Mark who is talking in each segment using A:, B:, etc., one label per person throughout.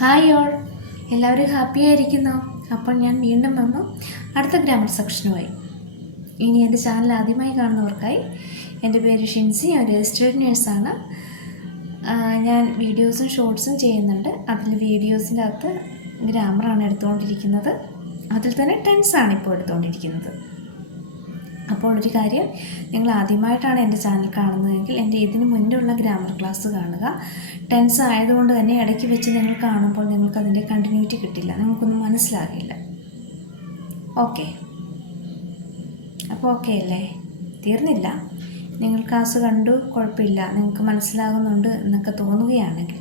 A: Hi all എല്ലാവരും happy ആയിരിക്കുന്നു. അപ്പോൾ ഞാൻ വീണ്ടും വന്നു. അടുത്ത ഗ്രാമർ സെക്ഷനുമായി ഇനി എന്റെ ചാനൽ ആദ്യമായി കാണുന്നവർക്കായി എന്റെ പേര് ഷിൻസി. ഞാൻ രജിസ്റ്റേഡ് നേഴ്സാണ് ഞാൻ വീഡിയോസും ഷോർട്സും ചെയ്യുന്നുണ്ട്. അതിൽ വീഡിയോസിന്റെ അകത്ത് ഗ്രാമറാണ് എടുത്തുകൊണ്ടിരിക്കുന്നത്. അതിൽ തന്നെ ടെൻസാണ് ഇപ്പോൾ എടുത്തുകൊണ്ടിരിക്കുന്നത്. അപ്പോൾ ഒരു കാര്യം നിങ്ങൾ ആദ്യമായിട്ടാണ് എന്റെ ചാനൽ കാണുന്നതെങ്കിൽ എന്റെ ഇതിന് മുൻപുള്ള ഗ്രാമർ ക്ലാസ് കാണുക. ടെൻസ് ആയതുകൊണ്ട് തന്നെ ഇടയ്ക്ക് വെച്ച് നിങ്ങൾ കാണുമ്പോൾ നിങ്ങൾക്ക് അതിന്റെ കണ്ടിന്യൂറ്റി കിട്ടില്ല. നിങ്ങൾക്കൊന്നും മനസ്സിലാകില്ല. ഓക്കെ. അപ്പോൾ ഓക്കെ അല്ലേ? തീർന്നില്ല. നിങ്ങൾ ക്ലാസ് കണ്ടു കുഴപ്പമില്ല. നിങ്ങൾക്ക് മനസ്സിലാകുന്നുണ്ട് എന്നൊക്കെ തോന്നുകയാണെങ്കിൽ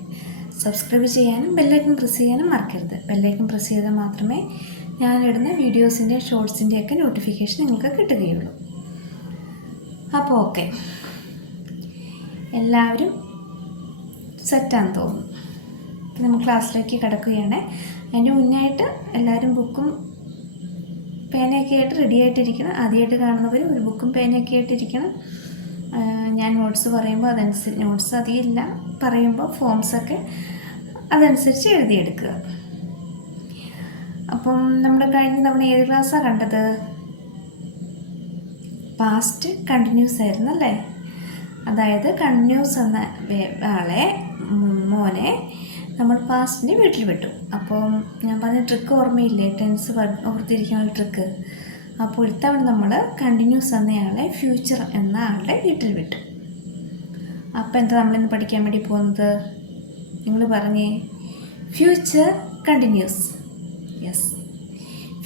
A: സബ്സ്ക്രൈബ് ചെയ്യാനും ബെല്ലൈക്കൺ പ്രസ് ചെയ്യാനും മറക്കരുത്. ബെല്ലൈക്കൺ പ്രസ് ചെയ്താൽ മാത്രമേ ഞാനിടുന്ന വീഡിയോസിന്റെ ഷോർട്സിന്റെയൊക്കെ നോട്ടിഫിക്കേഷൻ നിങ്ങൾക്ക് കിട്ടുകയുള്ളൂ. അപ്പോൾ ഓക്കെ. എല്ലാവരും സെറ്റാന്ന് തോന്നുന്നു. നമ്മൾ ക്ലാസ്സിലേക്ക് കിടക്കുകയാണ്. അതിന് മുന്നായിട്ട് എല്ലാവരും ബുക്കും പേനയൊക്കെ ആയിട്ട് റെഡി ആയിട്ടിരിക്കണം. ആദ്യമായിട്ട് കാണുന്നവർ ഒരു ബുക്കും പേനയൊക്കെ ആയിട്ടിരിക്കണം ഞാൻ നോട്ട്സ് പറയുമ്പോൾ അതനുസരിച്ച് നോട്ട്സ് അധികമില്ല പറയുമ്പോൾ ഫോംസൊക്കെ അതനുസരിച്ച് എഴുതിയെടുക്കുക. അപ്പം നമ്മൾ കഴിഞ്ഞ തവണ ഏത് ക്ലാസ്സാണ് കണ്ടത്? പാസ്റ്റ് കണ്ടിന്യൂസ് ആയിരുന്നു അല്ലേ? അതായത് കണ്ടിന്യൂസ് എന്ന ആളെ മോനെ നമ്മൾ പാസ്റ്റിന്റെ വീട്ടിൽ വിട്ടു. അപ്പോൾ ഞാൻ പറഞ്ഞ ട്രിക്ക് ഓർമ്മയില്ലേ? ടെൻസ് ഓർത്തിരിക്കാനുള്ള ട്രിക്ക് അപ്പോൾ ഇത്തവണ നമ്മൾ കണ്ടിന്യൂസ് എന്നയാളെ ഫ്യൂച്ചർ എന്ന ആളുടെ വീട്ടിൽ വിട്ടു. അപ്പോൾ എന്താ നമ്മളിന്ന് പഠിക്കാൻ വേണ്ടി പോകുന്നത്? നിങ്ങൾ പറഞ്ഞേ. Future continuous yes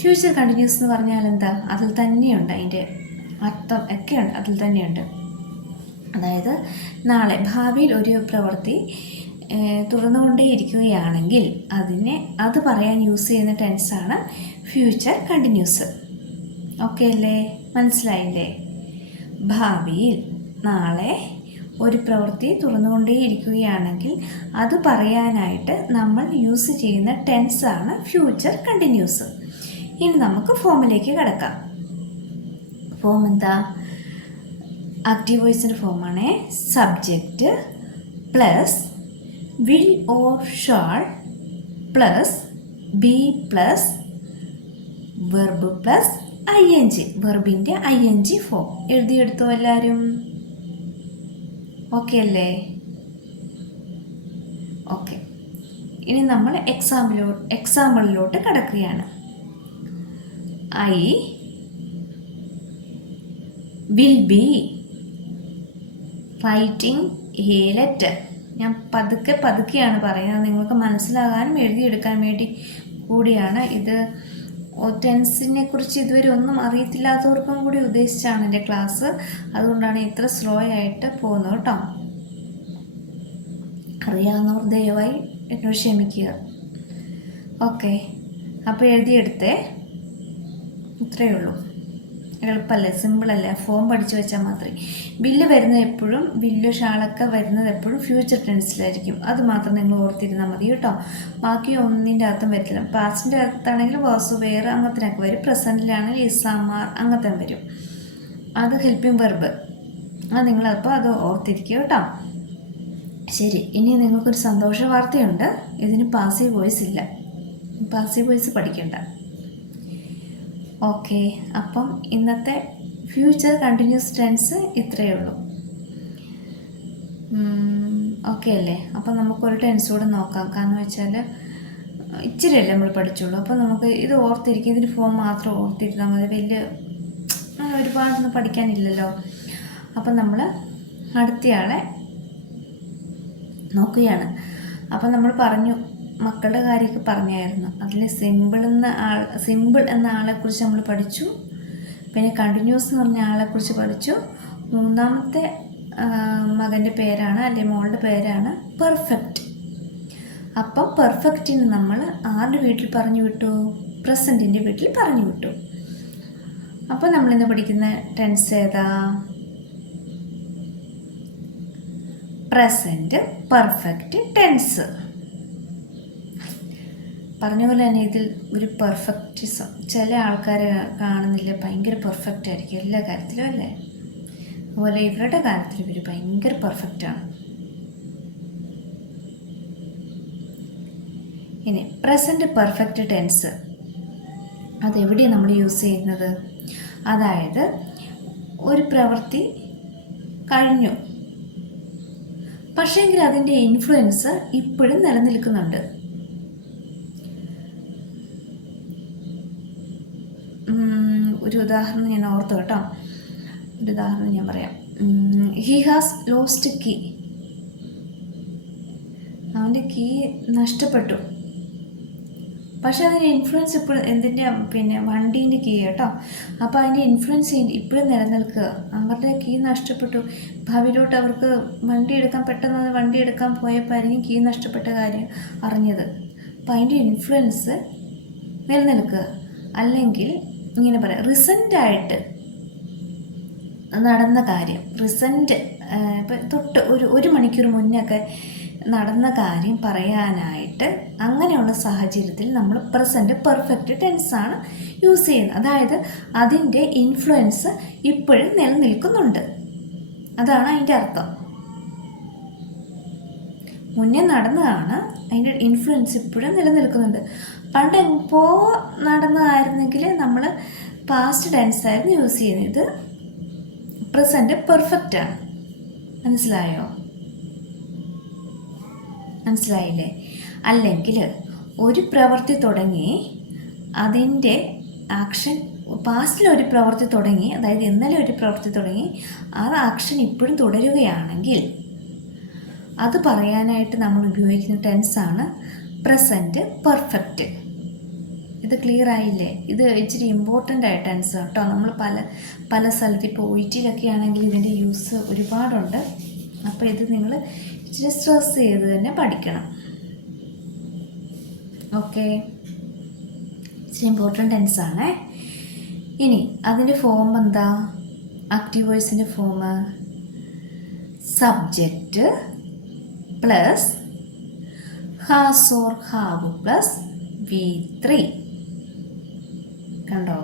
A: future continuous എന്ന് പറഞ്ഞാൽ എന്താ? അതിൽ തന്നെയുണ്ട് അതിന്റെ അർത്ഥം ഒക്കെയുണ്ട്. അതിൽ തന്നെയുണ്ട്. അതായത് നാളെ ഭാവിയിൽ ഒരു പ്രവൃത്തി തുടർന്നുകൊണ്ടേയിരിക്കുകയാണെങ്കിൽ അതിനെ അത് പറയാൻ യൂസ് ചെയ്യുന്ന ടെൻസാണ് ഫ്യൂച്ചർ കണ്ടിന്യൂസ് ഓക്കെ അല്ലേ? മനസ്സിലായില്ലേ? ഭാവിയിൽ നാളെ ഒരു പ്രവൃത്തി തുറന്നുകൊണ്ടേയിരിക്കുകയാണെങ്കിൽ അത് പറയാനായിട്ട് നമ്മൾ യൂസ് ചെയ്യുന്ന ടെൻസാണ് ഫ്യൂച്ചർ കണ്ടിന്യൂസ് ഇനി നമുക്ക് ഫോമിലേക്ക് കിടക്കാം. ഫോം എന്താ? ആക്റ്റീവ് വോയിസിന്റെ ഫോമാണ് subject plus will or shall plus be plus verb plus I N G വെർബിന്റെ I N G form എഴുതിയെടുത്തു എല്ലാവരും ഓക്കെ അല്ലേ? ഓക്കെ ഇനി നമ്മൾ എക്സാമ്പിളോ എക്സാമ്പിളിലോട്ട് കിടക്കുകയാണ്. I will be writing a letter ഞാൻ പതുക്കെ പതുക്കെയാണ് പറയുന്നത്. നിങ്ങൾക്ക് മനസ്സിലാകാനും എഴുതിയെടുക്കാൻ വേണ്ടി കൂടിയാണ്. ഇത് ടെൻസിനെ കുറിച്ച് ഇതുവരെ ഒന്നും അറിയത്തില്ലാത്തവർക്കും കൂടി ഉദ്ദേശിച്ചാണ് എന്റെ ക്ലാസ് അതുകൊണ്ടാണ് ഇത്ര സ്ലോ ആയിട്ട് പോകുന്നത് കേട്ടോ. അറിയാവുന്നവർ ദയവായി എന്നോട് ക്ഷമിക്കുക. ഓക്കെ അപ്പോൾ എഴുതിയെടുത്തേ. ഇത്രയേ ഉള്ളൂ. എളുപ്പമല്ലേ? സിമ്പിളല്ലേ? ഫോം പഠിച്ചു വെച്ചാൽ മാത്രമേ. ബില്ല് വരുന്നത് എപ്പോഴും ബില്ല് ഷാളൊക്കെ വരുന്നത് എപ്പോഴും ഫ്യൂച്ചർ ടെൻസിലായിരിക്കും. അത് മാത്രം നിങ്ങൾ ഓർത്തിരുന്നാൽ മതി കേട്ടോ. ബാക്കി ഒന്നിന്റെ അകത്തും വരത്തില്ല പാസ്റ്റിന്റെ അകത്താണെങ്കിൽ വാസു വേറെ അങ്ങനത്തിനൊക്കെ വരും. പ്രസന്റിലാണെങ്കിൽ ഇസാമാർ അങ്ങനത്തെ വരും. അത് ഹെൽപ്പിംഗ് വെർബ്. അത് നിങ്ങളപ്പോൾ അത് ഓർത്തിരിക്കുക കേട്ടോ. ശരി. ഇനി നിങ്ങൾക്കൊരു സന്തോഷ വാർത്തയുണ്ട്. ഇതിന് പാസീവ് വോയിസ് ഇല്ല. പാസീവ് വോയിസ് പഠിക്കണ്ട. ഓക്കെ. അപ്പം ഇന്നത്തെ ഫ്യൂച്ചർ കണ്ടിന്യൂസ് ടെൻസ് ഇത്രയേ ഉള്ളൂ. ഓക്കെ അല്ലേ? അപ്പം നമുക്കൊരു ടെൻസ് കൂടെ നോക്കാം. കാരണം വെച്ചാൽ ഇച്ചിരിയല്ലേ നമ്മൾ പഠിച്ചുള്ളൂ അപ്പോൾ നമുക്ക് ഇത് ഓർത്തിരിക്കും ഇതിന് ഫോം മാത്രം ഓർത്തിരുന്നാൽ മതി. വലിയ ഒരുപാടൊന്നും പഠിക്കാനില്ലല്ലോ. അപ്പം നമ്മൾ അടുത്തയാളെ നോക്കുകയാണ്. അപ്പം നമ്മൾ പറഞ്ഞു മക്കളുടെ കാര്യമൊക്കെ പറഞ്ഞായിരുന്നു. അതിൽ സിമ്പിൾ എന്ന ആൾ സിമ്പിൾ എന്ന ആളെക്കുറിച്ച് നമ്മൾ പഠിച്ചു. പിന്നെ കണ്ടിന്യൂസ് എന്ന് പറഞ്ഞ ആളെക്കുറിച്ച് പഠിച്ചു. മൂന്നാമത്തെ മകന്റെ പേരാണ് അല്ലെങ്കിൽ മോളുടെ പേരാണ് പെർഫെക്റ്റ് അപ്പം പെർഫെക്റ്റിന് നമ്മൾ ആരുടെ വീട്ടിൽ പറഞ്ഞു വിട്ടു? പ്രസന്റിന്റെ വീട്ടിൽ പറഞ്ഞു വിട്ടു. അപ്പോൾ നമ്മളിന്ന് പഠിക്കുന്ന ടെൻസ് ഏതാ? പ്രസന്റ് പെർഫെക്റ്റ് ടെൻസ് പറഞ്ഞ പോലെ തന്നെ ഇതിൽ ഒരു പെർഫെക്റ്റിസം ചില ആൾക്കാർ കാണുന്നില്ല ഭയങ്കര പെർഫെക്റ്റ് ആയിരിക്കും എല്ലാ കാര്യത്തിലും അല്ലേ? അതുപോലെ ഇവരുടെ കാര്യത്തിൽ ഇവർ ഭയങ്കര പെർഫെക്റ്റാണ് ഇനി പ്രസന്റ് പെർഫെക്റ്റ് ടെൻസ് അതെവിടെയാണ് നമ്മൾ യൂസ് ചെയ്യുന്നത്? അതായത് ഒരു പ്രവൃത്തി കഴിഞ്ഞു. പക്ഷേങ്കിൽ അതിന്റെ ഇൻഫ്ലുവൻസ് ഇപ്പോഴും നിലനിൽക്കുന്നുണ്ട്. ഒരു ഉദാഹരണം ഞാൻ ഓർത്തു കേട്ടോ. ഒരു ഉദാഹരണം ഞാൻ പറയാം. ഹി ഹാസ് ലോസ്റ്റ് കീ അവന്റെ കീ നഷ്ടപ്പെട്ടു. പക്ഷെ അതിന്റെ ഇൻഫ്ലുവൻസ് ഇപ്പോഴും എന്തിന്റെ പിന്നെ വണ്ടീന്റെ കീ കേട്ടോ. അപ്പോൾ അതിന്റെ ഇൻഫ്ലുവൻസ് ഇപ്പോഴും നിലനിൽക്കുക. അവരുടെ കീ നഷ്ടപ്പെട്ടു. ഭാവിയിലോട്ട് അവർക്ക് വണ്ടി എടുക്കാൻ പെട്ടെന്ന് വണ്ടി എടുക്കാൻ പോയപ്പോൾ ആയിരിക്കും കീ നഷ്ടപ്പെട്ട കാര്യം അറിഞ്ഞത്. അപ്പോൾ അതിന്റെ ഇൻഫ്ലുവൻസ് നിലനിൽക്കുക. അല്ലെങ്കിൽ ഇങ്ങനെ പറയാം. റിസന്റായിട്ട് നടന്ന കാര്യം റിസന്റ് ഇപ്പം തൊട്ട് ഒരു ഒരു മണിക്കൂർ മുന്നൊക്കെ നടന്ന കാര്യം പറയാനായിട്ട് അങ്ങനെയുള്ള സാഹചര്യത്തിൽ നമ്മൾ പ്രസന്റ് പെർഫെക്റ്റ് ടെൻസാണ് യൂസ് ചെയ്യുന്നത്. അതായത് അതിന്റെ ഇൻഫ്ലുവൻസ് ഇപ്പോഴും നിലനിൽക്കുന്നുണ്ട്. അതാണ് അതിന്റെ അർത്ഥം. മുന്നേ നടന്നതാണ് അതിന്റെ ഇൻഫ്ലുവൻസ് ഇപ്പോഴും നിലനിൽക്കുന്നുണ്ട്. പണ്ട് എപ്പോ നടന്നതായിരുന്നെങ്കിൽ നമ്മൾ പാസ്റ്റ് ടെൻസ് ആയിരുന്നു യൂസ് ചെയ്യുന്നത്. ഇത് പ്രസന്റ് പെർഫെക്റ്റ് ആണ്. മനസ്സിലായോ? മനസ്സിലായില്ലേ? അല്ലെങ്കിൽ ഒരു പ്രവൃത്തി തുടങ്ങി അതിന്റെ ആക്ഷൻ പാസ്റ്റിൽ ഒരു പ്രവൃത്തി തുടങ്ങി അതായത് ഇന്നലെ ഒരു പ്രവൃത്തി തുടങ്ങി ആ ആക്ഷൻ ഇപ്പോഴും തുടരുകയാണെങ്കിൽ അത് പറയാനായിട്ട് നമ്മൾ ഉപയോഗിക്കുന്ന ടെൻസാണ് പ്രസന്റ് പെർഫെക്റ്റ് ഇത് ക്ലിയർ ആയില്ലേ? ഇത് ഇച്ചിരി ഇമ്പോർട്ടന്റ് ആയിട്ട് ആൻസർ കേട്ടോ നമ്മൾ പല പല സ്ഥലത്ത് ഇപ്പോൾ ഒയിറ്റിലൊക്കെ ആണെങ്കിൽ ഇതിന്റെ യൂസ് ഒരുപാടുണ്ട്. അപ്പോൾ ഇത് നിങ്ങൾ ഇച്ചിരി സ്ട്രെസ് ചെയ്ത് തന്നെ പഠിക്കണം. ഓക്കെ ഇച്ചിരി ഇമ്പോർട്ടന്റ് ടെൻസ് ആണേ. ഇനി അതിന്റെ ഫോം എന്താ? Active വോയിസിന്റെ form subject plus has or have plus V three കണ്ടോ?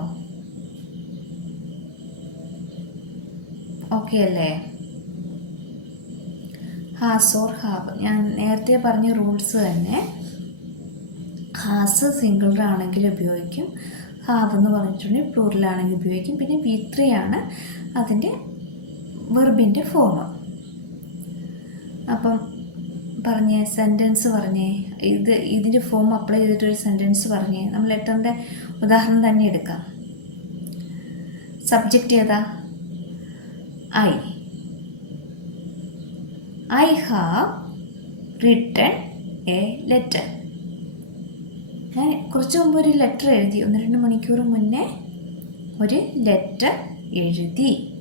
A: ഓക്കെ അല്ലേ? ഹാസ് ഓർ ഹാവ് ഞാൻ നേരത്തെ പറഞ്ഞ റൂൾസ് തന്നെ ഹാസ് സിംഗിളാണെങ്കിൽ ഉപയോഗിക്കും. ഹാവ് എന്ന് പറഞ്ഞിട്ടുണ്ടെങ്കിൽ പ്ലൂറിലാണെങ്കിൽ ഉപയോഗിക്കും. പിന്നെ വി ത്രീ ആണ് അതിന്റെ വെർബിന്റെ ഫോം അപ്പം പറഞ്ഞേ സെന്റൻസ് പറഞ്ഞേ. ഇത് ഇതിന്റെ ഫോം അപ്ലൈ ചെയ്തിട്ടൊരു സെന്റൻസ് പറഞ്ഞേ. നമ്മൾ ലെറ്ററിന്റെ ഉദാഹരണം തന്നെ എടുക്കാം. സബ്ജക്റ്റ് ഏതാ? I I have written a letter ഞാൻ കുറച്ച് മുമ്പ് ഒരു ലെറ്റർ എഴുതി. ഒന്ന് രണ്ട് മണിക്കൂർ മുന്നേ ഒരു ലെറ്റർ എഴുതി.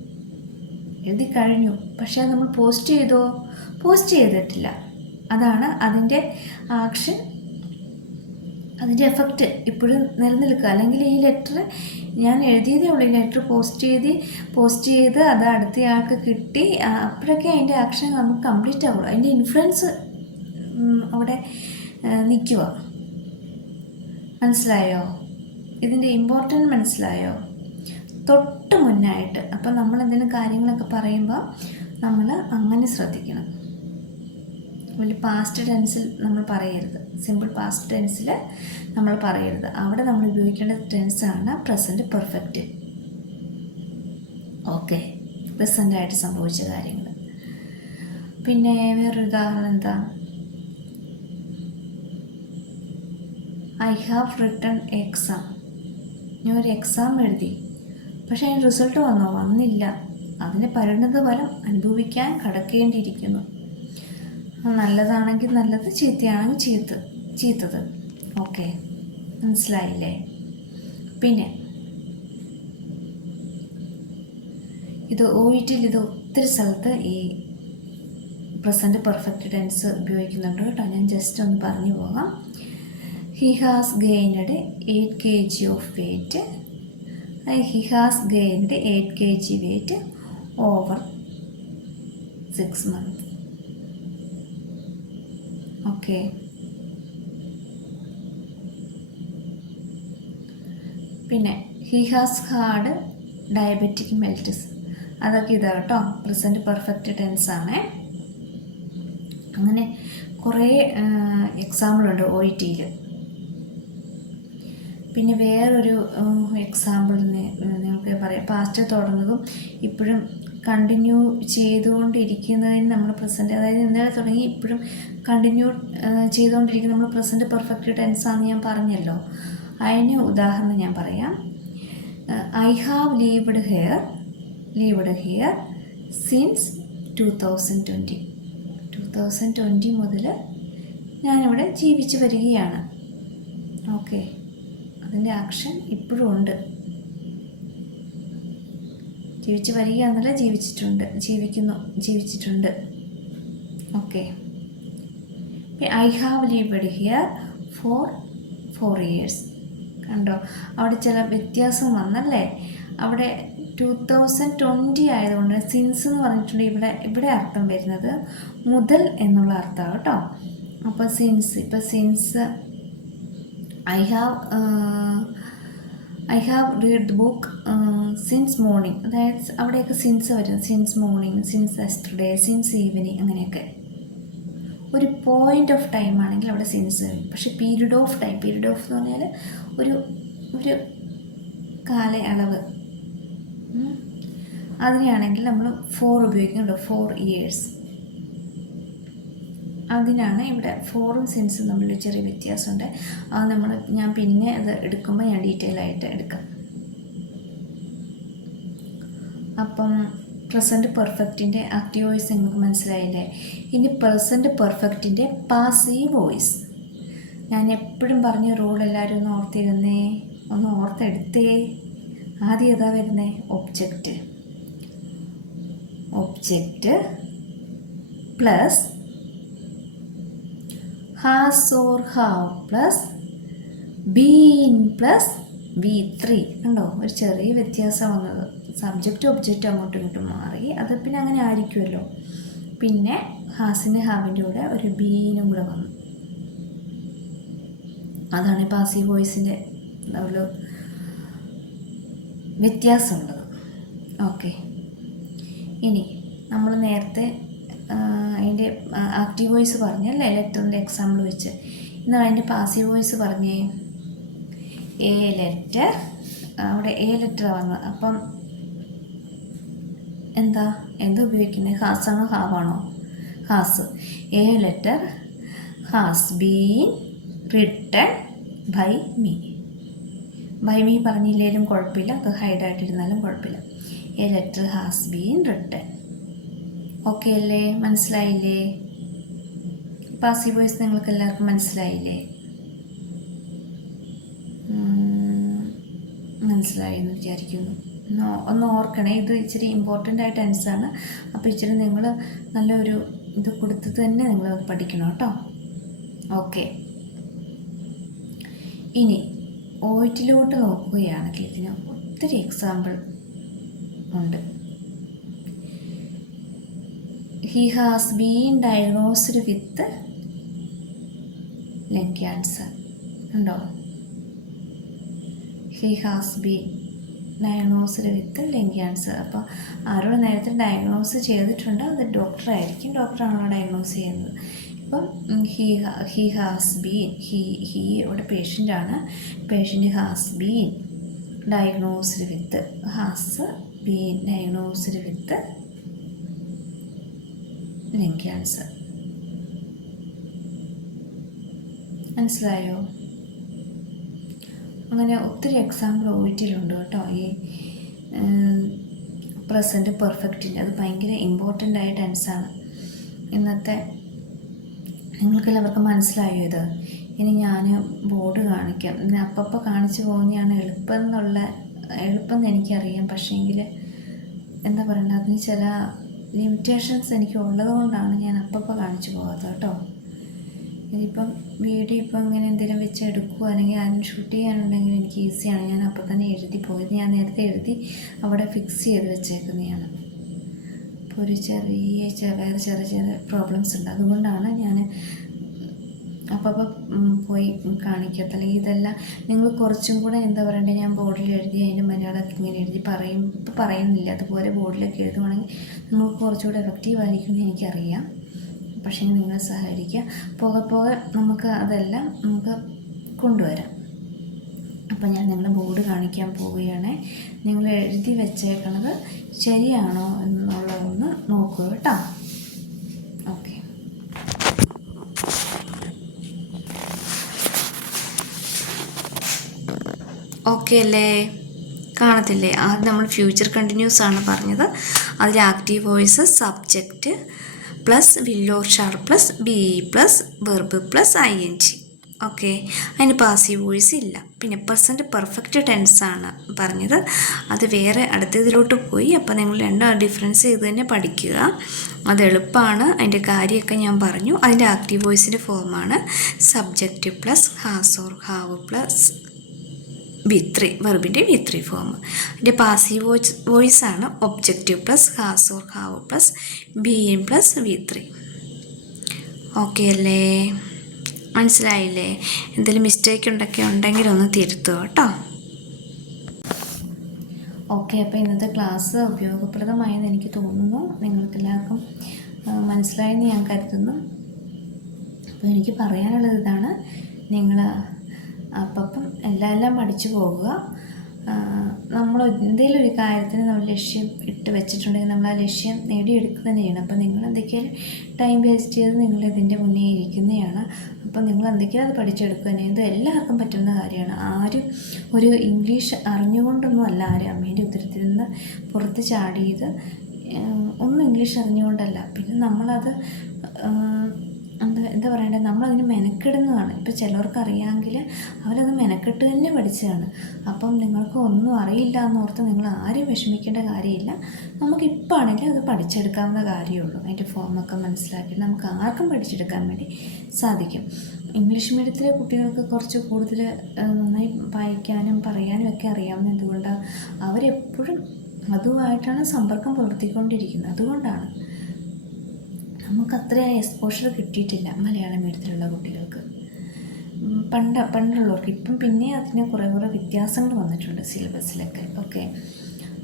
A: എഴുതി കഴിഞ്ഞു. പക്ഷേ നമ്മൾ പോസ്റ്റ് ചെയ്തോ? പോസ്റ്റ് ചെയ്തിട്ടില്ല. അതാണ് അതിന്റെ ആക്ഷൻ അതിന്റെ എഫക്റ്റ് ഇപ്പോഴും നിലനിൽക്കുക. അല്ലെങ്കിൽ ഈ ലെറ്റർ ഞാൻ എഴുതിയതേ ഉള്ളൂ. ഈ ലെറ്റർ പോസ്റ്റ് ചെയ്ത് പോസ്റ്റ് ചെയ്ത് അത് അടുത്തയാൾക്ക് കിട്ടി അപ്പോഴൊക്കെ അതിന്റെ ആക്ഷൻ നമുക്ക് കംപ്ലീറ്റ് ആവുള്ളൂ. അതിന്റെ ഇൻഫ്ലുവൻസ് അവിടെ നിൽക്കുക. മനസ്സിലായോ? ഇതിന്റെ ഇമ്പോർട്ടന്റ് മനസ്സിലായോ? തൊട്ട് മുന്നായിട്ട്. അപ്പം നമ്മൾ എന്തെങ്കിലും കാര്യങ്ങളൊക്കെ പറയുമ്പോൾ നമ്മൾ അങ്ങനെ ശ്രദ്ധിക്കണം. വലിയ പാസ്റ്റ് ടെൻസിൽ നമ്മൾ പറയരുത്. സിമ്പിൾ പാസ്റ്റ് ടെൻസിൽ നമ്മൾ പറയരുത്. അവിടെ നമ്മൾ ഉപയോഗിക്കേണ്ട ടെൻസാണ് പ്രസന്റ് പെർഫെക്റ്റ് ഓക്കെ പ്രസന്റായിട്ട് സംഭവിച്ച കാര്യങ്ങൾ. പിന്നെ വേറൊരു ഉദാഹരണം എന്താ? ഐ ഹാവ് റിട്ടൺ എക്സാം ഞാൻ ഒരു എക്സാം എഴുതി. പക്ഷേ അതിന് റിസൾട്ട് വന്നോ? വന്നില്ല. അതിന്റെ പരിണത ഫലം അനുഭവിക്കാൻ കടക്കേണ്ടിയിരിക്കുന്നു. നല്ലതാണെങ്കിൽ നല്ലത് ചീത്തയാണെങ്കിൽ ചീത്ത ചീത്തത്. ഓക്കെ മനസ്സിലായില്ലേ? പിന്നെ ഇത് ഓയിറ്റിൽ ഇത് ഒത്തിരി സ്ഥലത്ത് ഈ പ്രസന്റ് പെർഫെക്റ്റ് ടെൻസ് ഉപയോഗിക്കുന്നുണ്ട് കേട്ടോ. ഞാൻ ജസ്റ്റ് ഒന്ന് പറഞ്ഞു പോകാം. He has gained eight K G of weight he has gained eight K G weight over six month okay. പിന്നെ he has had diabetic mellitus അതൊക്കെ ഇതാ കേട്ടോ പ്രസന്റ് പെർഫെക്റ്റ് ടെൻസ് ആണ്. അങ്ങനെ കുറേ എക്സാമ്പിളുണ്ട് ഒ ഇ ടിയിൽ പിന്നെ വേറൊരു എക്സാമ്പിൾ നിങ്ങൾക്ക് പറയാം. പാസ്റ്റ് തുടങ്ങുന്നതും ഇപ്പോഴും കണ്ടിന്യൂ ചെയ്തുകൊണ്ടിരിക്കുന്നതിന് നമ്മൾ പ്രസന്റ് അതായത് ഇന്നലെ തുടങ്ങി ഇപ്പോഴും കണ്ടിന്യൂ ചെയ്തുകൊണ്ടിരിക്കുന്ന നമ്മൾ പ്രസന്റ് പെർഫെക്റ്റ് ടെൻസ് ആണെന്ന് ഞാൻ പറഞ്ഞല്ലോ. അതിന് ഉദാഹരണം ഞാൻ പറയാം. I have lived here lived here since two thousand twenty two thousand twenty മുതൽ ഞാനിവിടെ ജീവിച്ചു വരികയാണ്. ഓക്കെ അതിന്റെ ആക്ഷൻ ഇപ്പോഴും ഉണ്ട്. ജീവിച്ചു വരികയാണെന്നല്ല ജീവിച്ചിട്ടുണ്ട് ജീവിക്കുന്നു ജീവിച്ചിട്ടുണ്ട്. Okay I have lived here for for years കണ്ടോ? അവിടെ ചില വ്യത്യാസം വന്നല്ലേ? അവിടെ ടു തൗസൻഡ് ട്വന്റി ആയതുകൊണ്ട് സിൻസ് എന്ന് പറഞ്ഞിട്ടുണ്ട് ഇവിടെ ഇവിടെ അർത്ഥം വരുന്നത് മുതൽ എന്നുള്ള അർത്ഥമാണ് കേട്ടോ. അപ്പോൾ സിൻസ് ഇപ്പോൾ since I have I have read the book since morning അതായത് അവിടെയൊക്കെ സിൻസ് വരും since morning since yesterday since evening അങ്ങനെയൊക്കെ. ഒരു പോയിന്റ് ഓഫ് ടൈം ആണെങ്കിൽ അവിടെ സെൻസ് വരും. പക്ഷേ period of time period of എന്ന് പറഞ്ഞാൽ ഒരു ഒരു കാലയളവ്. ഉം. അതിനെയാണെങ്കിൽ നമ്മൾ ഫോർ ഉപയോഗിക്കുന്നുണ്ട്. ഫോർ ഇയേഴ്സ് അതിനാണ് ഇവിടെ ഫോറും സെൻസും തമ്മിൽ ചെറിയ വ്യത്യാസമുണ്ട്. അത് നമ്മൾ ഞാൻ പിന്നെ അത് എടുക്കുമ്പോൾ ഞാൻ ഡീറ്റെയിൽ ആയിട്ട് എടുക്കാം. അപ്പം പ്രസന്റ് പെർഫെക്റ്റിന്റെ ആക്റ്റീവ് വോയിസ് നിങ്ങൾക്ക് മനസ്സിലായില്ലേ? ഇനി പ്രസന്റ് പെർഫെക്റ്റിന്റെ പാസീവ് വോയിസ് ഞാൻ എപ്പോഴും പറഞ്ഞ റൂൾ എല്ലാവരും ഒന്ന് ഓർത്തിരുന്നേ. ഒന്ന് ഓർത്തെടുത്തേ. ആദ്യം ഏതാ വരുന്നേ? Object object plus has or have plus been plus V three കണ്ടോ? ഒരു ചെറിയ വ്യത്യാസം വന്നത്. സബ്ജക്റ്റ് ഒബ്ജക്റ്റ് അങ്ങോട്ടും ഇങ്ങോട്ടും മാറി. അത് പിന്നെ അങ്ങനെ ആയിരിക്കുമല്ലോ. പിന്നെ ഹാസിന്റെ ഹാവിന്റെ കൂടെ ഒരു ബീനും കൂടെ വന്നു. അതാണ് പാസീവ് വോയിസിന്റെ ഒരു വ്യത്യാസമുള്ളത്. ഓക്കെ. ഇനി നമ്മൾ നേരത്തെ അതിന്റെ ആക്റ്റീവ് വോയിസ് പറഞ്ഞല്ലേ ലെറ്ററിന്റെ എക്സാമ്പിൾ വെച്ച്. എന്നാൽ അതിന്റെ പാസീവ് വോയിസ് പറഞ്ഞേ. എ ലെറ്റർ അവിടെ എ ലെറ്റർ വന്നത് അപ്പം എന്താ? എന്താ ഉപയോഗിക്കുന്നത് ഹാസാണോ ഹാവാണോ has. A letter has been written by me. By me പറഞ്ഞില്ലേലും കുഴപ്പമില്ല. അത് ഹൈഡായിട്ടിരുന്നാലും കുഴപ്പമില്ല. A letter has been written. Okay അല്ലേ? മനസ്സിലായില്ലേ? പാസി വോയിസ് നിങ്ങൾക്ക് എല്ലാവർക്കും മനസ്സിലായില്ലേ മനസ്സിലായി എന്ന് വിചാരിക്കുന്നു. ഒന്ന് ഓർക്കണേ ഇത് ഇച്ചിരി ഇമ്പോർട്ടന്റ് ആയ ആണ്. അപ്പോൾ ഇച്ചിരി നിങ്ങൾ നല്ലൊരു ഇത് കൊടുത്ത് തന്നെ നിങ്ങൾ പഠിക്കണം കേട്ടോ. ഓക്കെ ഇനി ഓയിറ്റിലോട്ട് നോക്കുകയാണെങ്കിൽ ഇതിന് ഒത്തിരി എക്സാമ്പിൾ ഉണ്ട്. He has been diagnosed with lung cancer ഉണ്ടോ? He has been diagnosed with lung cancer അപ്പോൾ ആരോട് നേരത്തെ ഡയഗ്നോസ് ചെയ്തിട്ടുണ്ട് അത് ഡോക്ടറായിരിക്കും ഡോക്ടറാണല്ലോ ഡയഗ്നോസ് ചെയ്യുന്നത്. ഇപ്പം he he has been he he ഇവിടെ പേഷ്യന്റാണ് patient has been diagnosed with has been diagnosed with lung cancer മനസ്സിലായോ? അങ്ങനെ ഒത്തിരി എക്സാമ്പിൾ ഓയിറ്റിലുണ്ട് കേട്ടോ. ഈ പ്രസന്റ് പെർഫെക്റ്റിന്റെ അത് ഭയങ്കര ഇമ്പോർട്ടന്റ് ആയ ടെൻസാണ് ഇന്നത്തെ നിങ്ങൾക്കെല്ലാവർക്കും മനസ്സിലായോ ഇത്? ഇനി ഞാൻ ബോർഡ് കാണിക്കാം. ഇനി അപ്പപ്പോൾ കാണിച്ചു പോകുന്നതാണ് എളുപ്പം എന്നുള്ള എളുപ്പം എനിക്കറിയാം. പക്ഷേങ്കിൽ എന്താ പറയണ്ട? അതിന് ചില ലിമിറ്റേഷൻസ് എനിക്ക് ഉള്ളതുകൊണ്ടാണ് ഞാൻ അപ്പപ്പോൾ കാണിച്ചു പോകാത്തത് കേട്ടോ. ഇതിപ്പം വീഡിയോ ഇപ്പം ഇങ്ങനെ എന്തെങ്കിലും വെച്ച് എടുക്കുക അല്ലെങ്കിൽ ആരും ഷൂട്ട് ചെയ്യാനുണ്ടെങ്കിൽ എനിക്ക് ഈസിയാണ് ഞാൻ അപ്പോൾ തന്നെ എഴുതി പോയത്. ഞാൻ നേരത്തെ എഴുതി അവിടെ ഫിക്സ് ചെയ്ത് വെച്ചേക്കുന്നതാണ്. അപ്പോൾ ഒരു ചെറിയ വേറെ ചെറിയ ചെറിയ പ്രോബ്ലംസ് ഉണ്ട്. അതുകൊണ്ടാണ് ഞാൻ അപ്പോൾ പോയി കാണിക്കത്ത അല്ലെങ്കിൽ ഇതെല്ലാം നിങ്ങൾ കുറച്ചും കൂടെ എന്താ പറയണ്ടേ? ഞാൻ ബോർഡിൽ എഴുതി അതിന്റെ മലയാളമൊക്കെ ഇങ്ങനെ എഴുതി പറയും. ഇപ്പോൾ പറയുന്നില്ല. അതുപോലെ ബോർഡിലൊക്കെ എഴുതുവാണെങ്കിൽ നിങ്ങൾക്ക് കുറച്ചുകൂടെ എഫക്റ്റീവ് ആയിരിക്കും എന്ന് എനിക്കറിയാം. പക്ഷേ നിങ്ങൾ സഹകരിക്കുക പോകെ പോകെ നമുക്ക് അതെല്ലാം നമുക്ക് കൊണ്ടുവരാം. അപ്പം ഞാൻ നിങ്ങളെ ബോർഡ് കാണിക്കാൻ പോവുകയാണ്. നിങ്ങൾ എഴുതി വെച്ചേക്കുന്നത് ശരിയാണോ എന്നുള്ളതൊന്ന് നോക്കുക കേട്ടോ. ഓക്കെ. ഓക്കെ അല്ലേ? കാണത്തില്ലേ? ആദ്യം നമ്മൾ ഫ്യൂച്ചർ കണ്ടിന്യൂസ് ആണ് പറഞ്ഞത്. അതിൽ active voice subject plus will or shall plus be plus verb plus I N G okay അതിന് പാസീവ് വോയിസ് ഇല്ല. പിന്നെ പെർസെന്റ് പെർഫെക്റ്റ് ടെൻസ് ആണ് പറഞ്ഞത്. അത് വേറെ അടുത്തതിലോട്ട് പോയി. അപ്പോൾ നിങ്ങൾ രണ്ടും ഡിഫറൻസ് ചെയ്ത് തന്നെ പഠിക്കുക. അത് എളുപ്പമാണ് അതിന്റെ കാര്യമൊക്കെ ഞാൻ പറഞ്ഞു. അതിന്റെ ആക്റ്റീവ് വോയിസിന്റെ ഫോമാണ് subject plus has or have plus V three വെർബിന്റെ V three form അതിന്റെ പാസീവ് വോയിസ് വോയിസ് ആണ് objective plus has or have plus been plus V three okay അല്ലേ? മനസ്സിലായില്ലേ? എന്തെങ്കിലും മിസ്റ്റേക്ക് ഉണ്ടൊക്കെ ഉണ്ടെങ്കിൽ ഒന്ന് തിരുത്തുക കേട്ടോ. ഓക്കെ അപ്പോൾ ഇന്നത്തെ ക്ലാസ് ഉപയോഗപ്രദമായെന്ന് എനിക്ക് തോന്നുന്നു. നിങ്ങൾക്ക് എല്ലാവർക്കും ആ, മനസ്സിലായെന്ന് ഞാൻ കരുതുന്നു. അപ്പോൾ എനിക്ക് പറയാനുള്ളത് ഇതാണ്. നിങ്ങൾ അപ്പം എല്ലാം എല്ലാം പഠിച്ചു പോകുക നമ്മൾ എന്തെങ്കിലും ഒരു കാര്യത്തിന് നമ്മൾ ലക്ഷ്യം ഇട്ട് വെച്ചിട്ടുണ്ടെങ്കിൽ നമ്മൾ ആ ലക്ഷ്യം നേടിയെടുക്കുക തന്നെയാണ്. അപ്പോൾ നിങ്ങൾ എന്തൊക്കെയാലും ടൈം വേസ്റ്റ് ചെയ്ത് നിങ്ങൾ ഇതിന്റെ മുന്നേ ഇരിക്കുന്നതാണ്. അപ്പോൾ നിങ്ങൾ എന്തൊക്കെയാണ് അത് പഠിച്ചെടുക്കുക തന്നെ. ഇത് എല്ലാവർക്കും പറ്റുന്ന കാര്യമാണ്. ആരും ഒരു ഇംഗ്ലീഷ് അറിഞ്ഞുകൊണ്ടൊന്നും അല്ല ആരും അമ്മേന്റെ ഉത്തരത്തിൽ നിന്ന് പുറത്ത് ചാടിയത്. ഒന്നും ഇംഗ്ലീഷ് അറിഞ്ഞുകൊണ്ടല്ല. പിന്നെ നമ്മളത് എന്താ എന്താ പറയണ്ടേ നമ്മളതിന് മെനക്കെടുന്നതാണ്. ഇപ്പോൾ ചിലർക്ക് അറിയാമെങ്കിൽ അവരത് മെനക്കെട്ട് തന്നെ പഠിച്ചതാണ്. അപ്പം നിങ്ങൾക്ക് ഒന്നും അറിയില്ല എന്നോർത്ത് നിങ്ങൾ ആരും വിഷമിക്കേണ്ട കാര്യമില്ല. നമുക്കിപ്പോൾ ആണെങ്കിൽ അത് പഠിച്ചെടുക്കാവുന്ന കാര്യമുള്ളൂ. അതിന്റെ ഫോമൊക്കെ മനസ്സിലാക്കി നമുക്ക് ആർക്കും പഠിച്ചെടുക്കാൻ വേണ്ടി സാധിക്കും. ഇംഗ്ലീഷ് മീഡിയത്തിലെ കുട്ടികൾക്ക് കുറച്ച് കൂടുതൽ നന്നായി വായിക്കാനും പറയാനും ഒക്കെ അറിയാവുന്ന എന്തുകൊണ്ടാണ് അവരെപ്പോഴും അതുമായിട്ടാണ് സമ്പർക്കം പുലർത്തിക്കൊണ്ടിരിക്കുന്നത്. അതുകൊണ്ടാണ്. നമുക്ക് അത്ര എക്സ്പോഷർ കിട്ടിയിട്ടില്ല മലയാളം മീഡിയത്തിലുള്ള കുട്ടികൾക്ക്. പണ്ട് പണ്ടുള്ളവർക്ക്. ഇപ്പം പിന്നെ അതിന് കുറേ കുറേ വ്യത്യാസങ്ങൾ വന്നിട്ടുണ്ട് സിലബസിലൊക്കെ ഓക്കെ.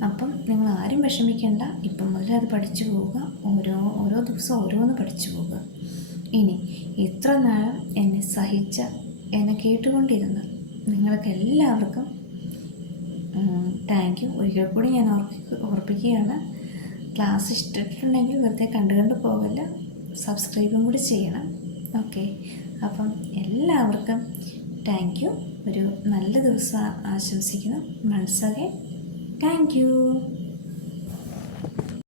A: അപ്പം നിങ്ങൾ ആരും വിഷമിക്കേണ്ട. ഇപ്പം മുതൽ അത് പഠിച്ചു പോവുക. ഓരോ ഓരോ ദിവസം ഓരോന്ന് പഠിച്ചു പോവുക. ഇനി ഇത്ര നാളും എന്നെ സഹിച്ച എന്നെ കേട്ടുകൊണ്ടിരുന്ന നിങ്ങൾക്ക് എല്ലാവർക്കും താങ്ക് യു ഒരിക്കൽ കൂടി ഞാൻ ഓർപ്പിക്കുക ഓർപ്പിക്കുകയാണ്. ക്ലാസ് ഇഷ്ടപ്പെട്ടിട്ടുണ്ടെങ്കിൽ വെറുതെ കണ്ടു കണ്ടു പോകല്ല സബ്സ്ക്രൈബും കൂടി ചെയ്യണം. ഓക്കെ അപ്പം എല്ലാവർക്കും താങ്ക് യു ഒരു നല്ല ദിവസം ആശംസിക്കുന്നു. മനസ്സൊക്കെ താങ്ക് യു